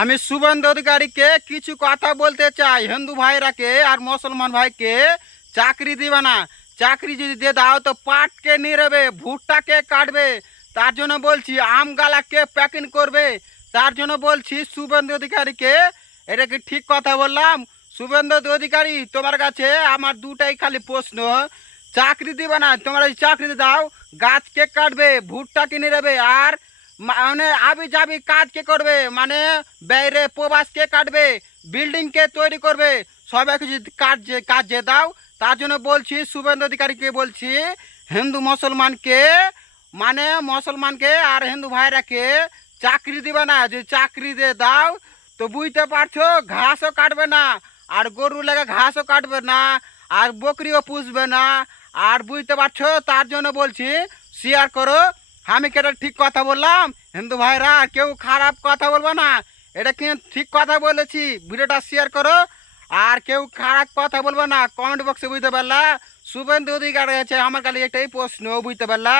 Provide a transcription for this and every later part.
আমি শুভেন্দু অধিকারীকে কিছু কথা বলতে চাই। হিন্দু ভাইরাকে আর মুসলমান ভাইকে চাকরি দিবে না। চাকরি যদি দিয়ে দাও তো পাটকে নিড়বে, ভুট্টাকে কাটবে। তার জন্য বলছি আম গালাকে প্যাকিং করবে। তার জন্য বলছি শুভেন্দু অধিকারীকে, এটা কি ঠিক কথা বললাম? শুভেন্দু অধিকারী, তোমার কাছে আমার দুটাই খালি প্রশ্ন। চাকরি দিবে না, তোমরা যদি চাকরি দাও গাছকে কাটবে, ভুট্টাকে নিড়বে, আর মানে আবি যাবি কাজ কে করবে, মানে বাইরে প্রবাস কে কাটবে, বিল্ডিং কে তৈরি করবে, সবাইকে যদি কাজ যে দাও। তার জন্য বলছি শুভেন্দু অধিকারীকে বলছি, হিন্দু মুসলমানকে, মানে মুসলমানকে আর হিন্দু ভাইরাকে চাকরি দিবে না। যদি চাকরি দিয়ে দাও তো বুঝতে পারছো ঘাসও কাটবে না, আর গরু লেগে ঘাসও কাটবে না, আর বকরিও পুষবে না। আর বুঝতে পারছো, তার জন্য বলছি শেয়ার করো। আমি কি এটা ঠিক কথা বললাম? হিন্দু ভাইরা কেউ খারাপ কথা বলবো না, এটা কিন্তু ঠিক কথা বলেছি। ভিডিওটা শেয়ার করো, আর কেউ খারাপ কথা বলবো না। কমেন্ট বক্সে বুঝতে পারলা? শুভেন্দু অধিকারী আছে, আমার কাছে এটাই প্রশ্ন, বুঝতে পারলা?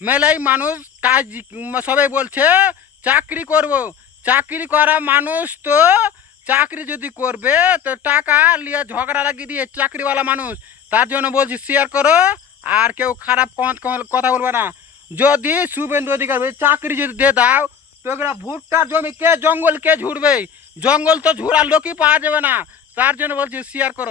মেলাই মানুষ কাজ, সবাই বলছে চাকরি করব। চাকরি করা মানুষ তো চাকরি যদি করবে তো টাকা নিয়ে ঝগড়া লাগিয়ে দিয়ে চাকরিওয়ালা মানুষ। তার জন্য বলছি শেয়ার করো, আর কেউ খারাপ কথা বলবে না। যদি শুভেন্দু অধিকারী চাকরি যদি দিয়ে দাও তো এগুলো ভুট্টার জমি কে জঙ্গল কে ঝুড়বে? জঙ্গল তো ঝুড়ার লোকই পাওয়া যাবে না। তার জন্য বলছি শেয়ার করো।